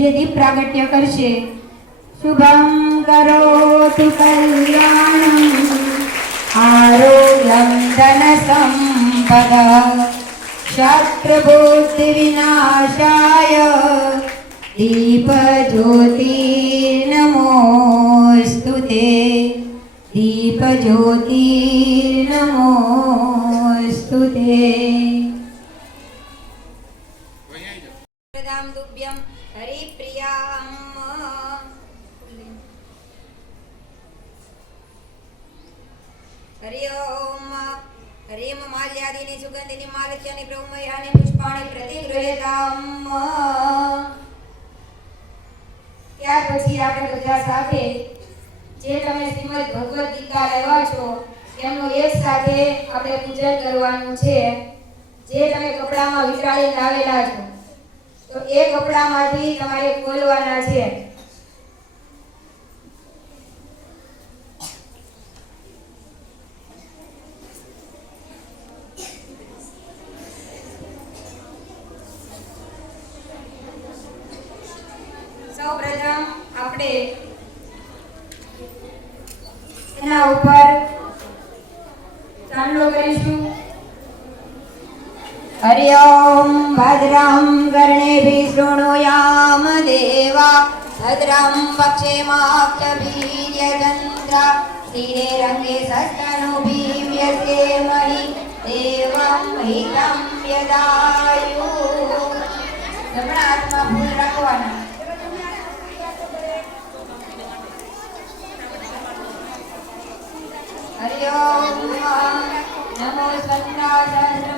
यदि प्रागट्य कर्षे। शुभं करोतु कल्याणम्। आरोग्यं धनसम्पदा। आरोयंपद दीपज्योति नमोऽस्तु ते। दीपज्योति नमोऽस्तु ते। તે દીપ જ્યોતિ નમોસ્તુ તે પ્રદામ તુભ્યમ હરિપ્રિયામ હરિ ઓમ હરિમ માલ્યાદિની સુગંધિની માલત્યાની બ્રહ્મયાની પુષ્પાણી પ્રતિગૃહેતામ ત્યાર પછી આપણે બધા સાથે જે તમે શ્રીમદ ભગવદ્ ગીતા લેવા છો, એમનું એક સાથે આપણે પૂજન કરવાનું છે. જે તમે કપડામાં વિચારી લાવેલા છો. તો એ કપડામાંથી તમારે ખોલવાના છે. સૌપ્રથમ આપણે એના ઉપર ચાંદલો કરીશું ઓમ ભદ્રમ કર્ણેભિ શૃણુયામ દેવા ભદ્રમ પક્ષેમાક્ષભીર્યજંત્રા શિરે રંગે સસ્તનુભીવ્યસેમહિ દેવં હિતં યદાયુ જમણા હાથમાં ફૂલ રાખવાના હરિ ઓમ નમો સ્વંદા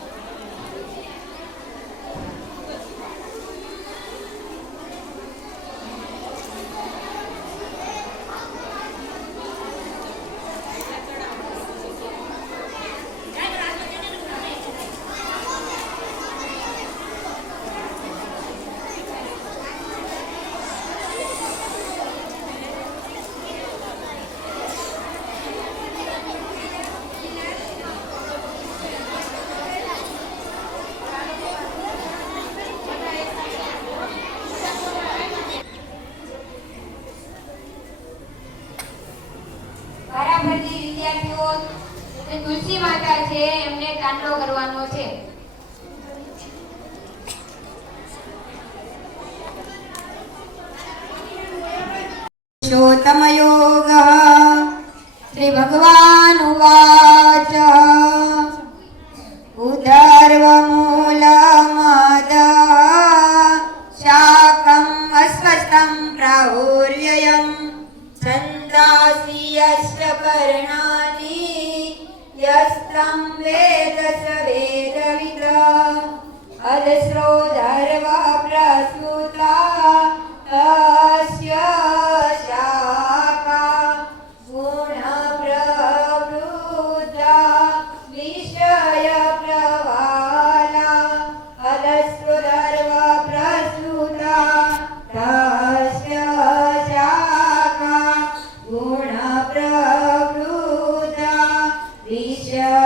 叫他。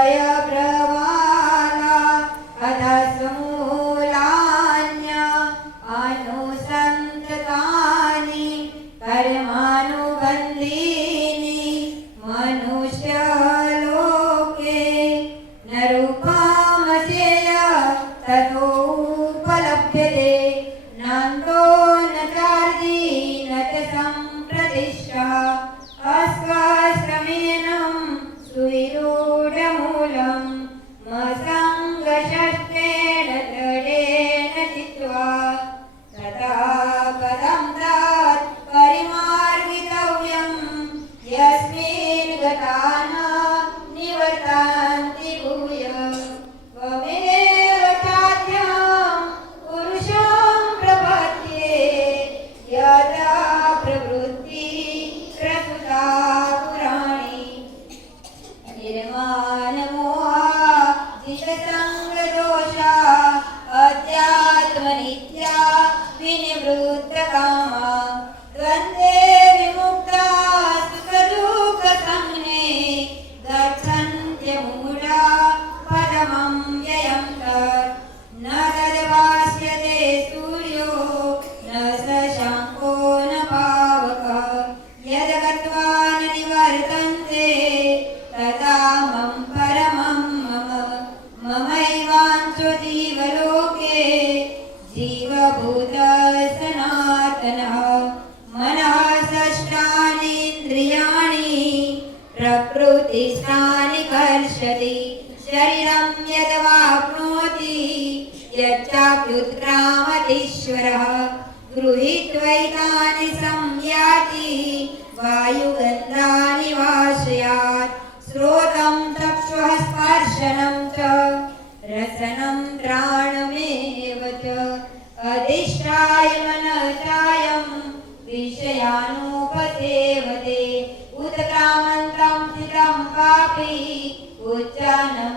य यच्चाप्युत्क्रामतीश्वरः गृहीत्वैतानि संयाति वायुगन्धानि वाशयात्। श्रोतं चक्षुः स्पर्शनं च रसनं घ्राणमेव च। अधिष्ठाय मनचायं विषयानुपसेवते उत्क्रामन्तं स्थितं पापी उच्चानं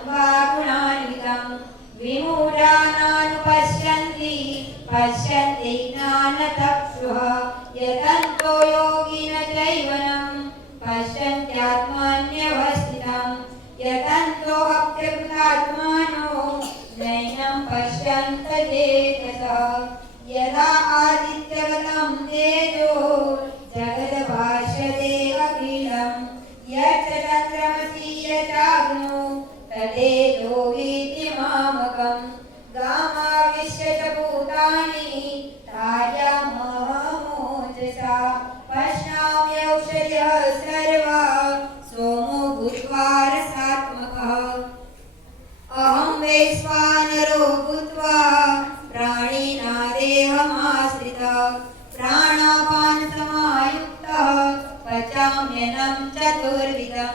यच्च चक्रमसि यचाग्नो तदेदो हि पचाम्यन्नं चतुर्विधं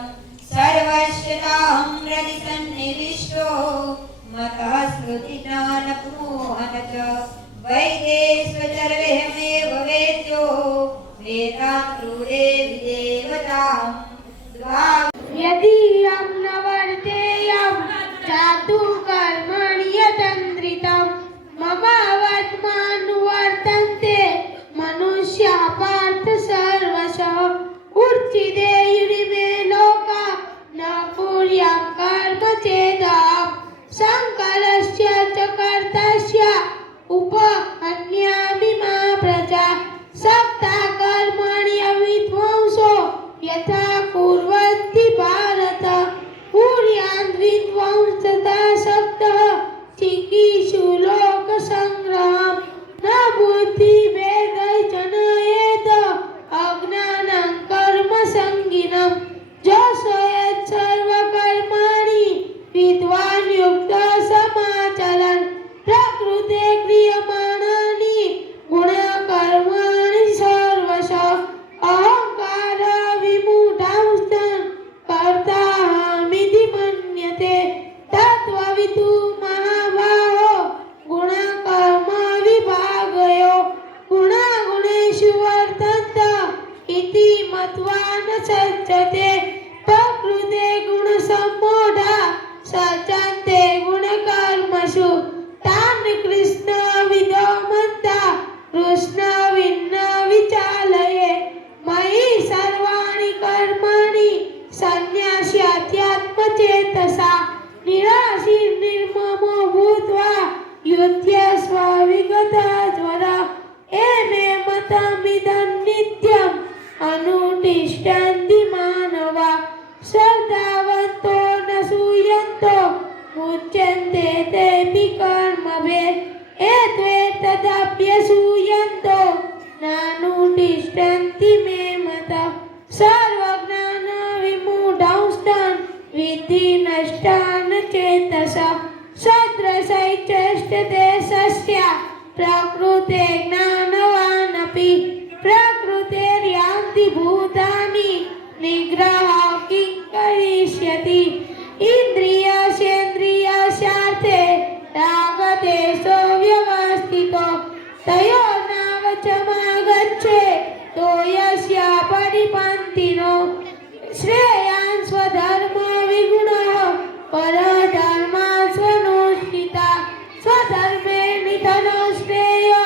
सर्वस्य चाहं हृदि सन्निविष्टो मतः श्रुतिज्ञानप्रमोहन च वैदेश्वचर्वेहमेव वेद्यो वेदान्तृडे विदेव चाहं द्वा यदीयं न वर्तेयं जातु વિષ્ટંતિ મે મતા સર્વજ્ઞાન વિમૂઢાંસ્તાન વિધિ નષ્ટાન ચેતસા સદ્રસૈ ચેષ્ટ દેશસ્યા પ્રકૃતે જ્ઞાનવાનપી પ્રકૃતે યાન્તિ ભૂતાનિ નિગ્રહ કિં કરિષ્યતિ ઇન્દ્રિય સેન્દ્રિય સ્વાર્થે રાગતે સવ્યવસ્થિતો તયો નાવચમા છે, તો યશ પરિપાંતિનો શ્રેયાન સ્વધર્મ વિગુણ, પરધર્મ સ્વનુષ્ઠિતા, સ્વધર્મે નિધનો શ્રેય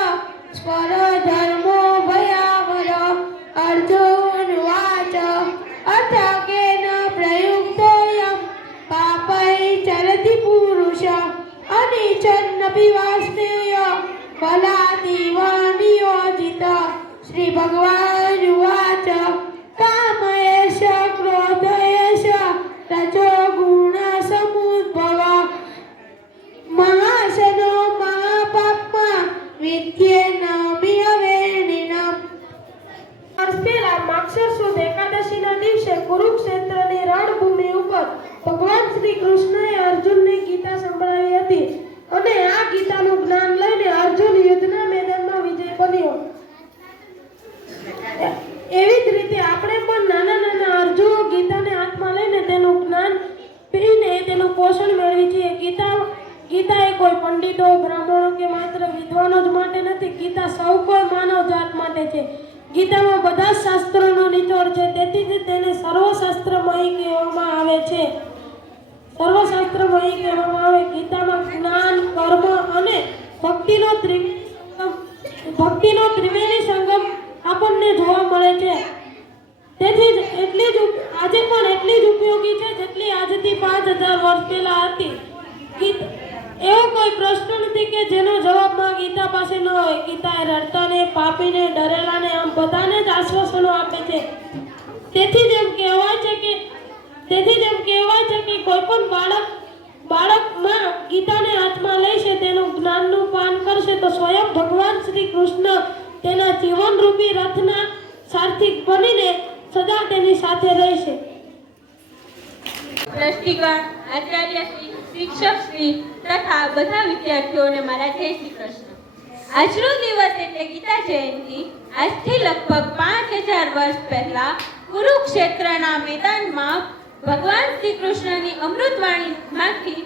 સ્પરધર્મો ભયાવર, અર્જુન વાચ અથકેન પ્રયુક્તોયમ પાપૈ ચરતિ પુરુષ અનિચન્નપી વાસ્નેય ફલાદિવા શ્રી ભગવાન. સર્વશાસ્ત્રમય કહેવામાં આવે છે. સર્વશાસ્ત્રમય કહેવામાં આવે. ગીતામાં જ્ઞાન, કર્મ અને ભક્તિનો ભક્તિનો ત્રિવેણી સંગમ આપણને જોવા મળે છે. તેથી જ એટલી જ આજે પણ એટલી જ ઉપયોગી છે જેટલી આજથી પાંચ હજાર વર્ષ પહેલા હતી. એવો કોઈ પ્રશ્ન નથી કે જેનો જવાબમાં ગીતા પાસે ન હોય. ગીતા રડતાને, પાપીને, ડરેલાને આમ બધાને જ આશ્વાસનો આપે છે. તેથી જ તેથી જેમ કહેવાય છે કે કોઈ પણ બાળક બાળકમાં ગીતાને હાથમાં લેશે તેનું જ્ઞાનનું પાન કરશે, તો સ્વયં ભગવાન શ્રી કૃષ્ણ તેના જીવનરૂપી રથના સાર્થિક બનીને સદા તેની સાથે રહેશે. દ્રષ્ટિગણ શિક્ષક શ્રી, તથા બધા વિદ્યાર્થીઓને મારા જય શ્રી કૃષ્ણ. આજનો દિવસ એટલે ગીતા જયંતિ. આજથી લગભગ પાંચ હજાર વર્ષ પહેલા કુરુક્ષેત્રના મેદાનમાં ભગવાન શ્રી કૃષ્ણની અમૃતવાણીમાંથી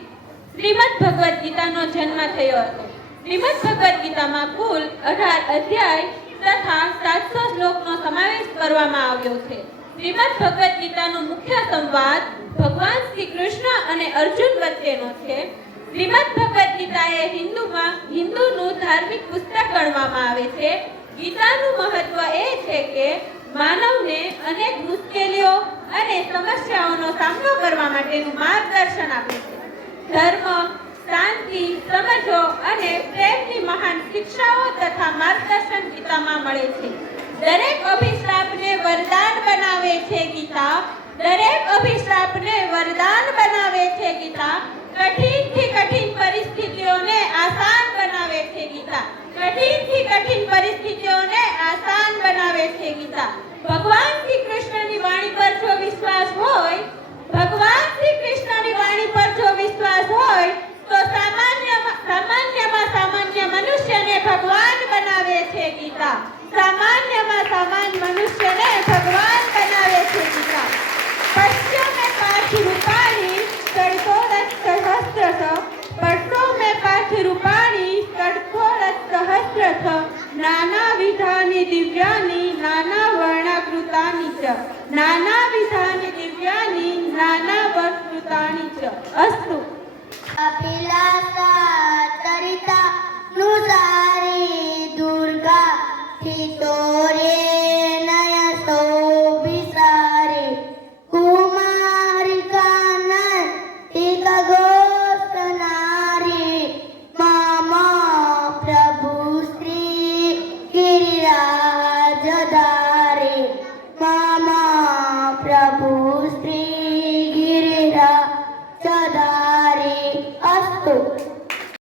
શ્રીમદ ભગવદ્ ગીતાનો જન્મ થયો હતો. શ્રીમદ ભગવદ્ ગીતામાં કુલ અઢાર અધ્યાય તથા સાતસો શ્લોકનો સમાવેશ કરવામાં આવ્યો છે. શ્રીમદ ભગવદ્ ગીતાનો મુખ્ય સંવાદ ભગવાન શ્રી કૃષ્ણ અને અર્જુન વચ્ચેનો છે. શ્રીમદ ભગવદ્ ગીતા એ હિન્દુમાં હિન્દુનું ધાર્મિક પુસ્તક ગણવામાં આવે છે. ગીતાનું મહત્વ એ છે કે માનવને અનેક મુશ્કેલીઓ અને સમસ્યાઓનો સામનો કરવા માટેનું માર્ગદર્શન આપે છે. ધર્મ, શાંતિ, સમજો અને પ્રેમની મહાન શિક્ષાઓ તથા માર્ગદર્શન ગીતામાં મળે છે. દરેક અભિશ્રાપને વરદાન બનાવે છે ગીતા. દરેક અભિશ્રાપને दिव्यानी नाना वर्णाकृतानी च. नाना विधाने दिव्यानी नाना वस्तुतानी च. अस्तु. अभिलाषा चरिता नुसारी दुर्गा ठितोरे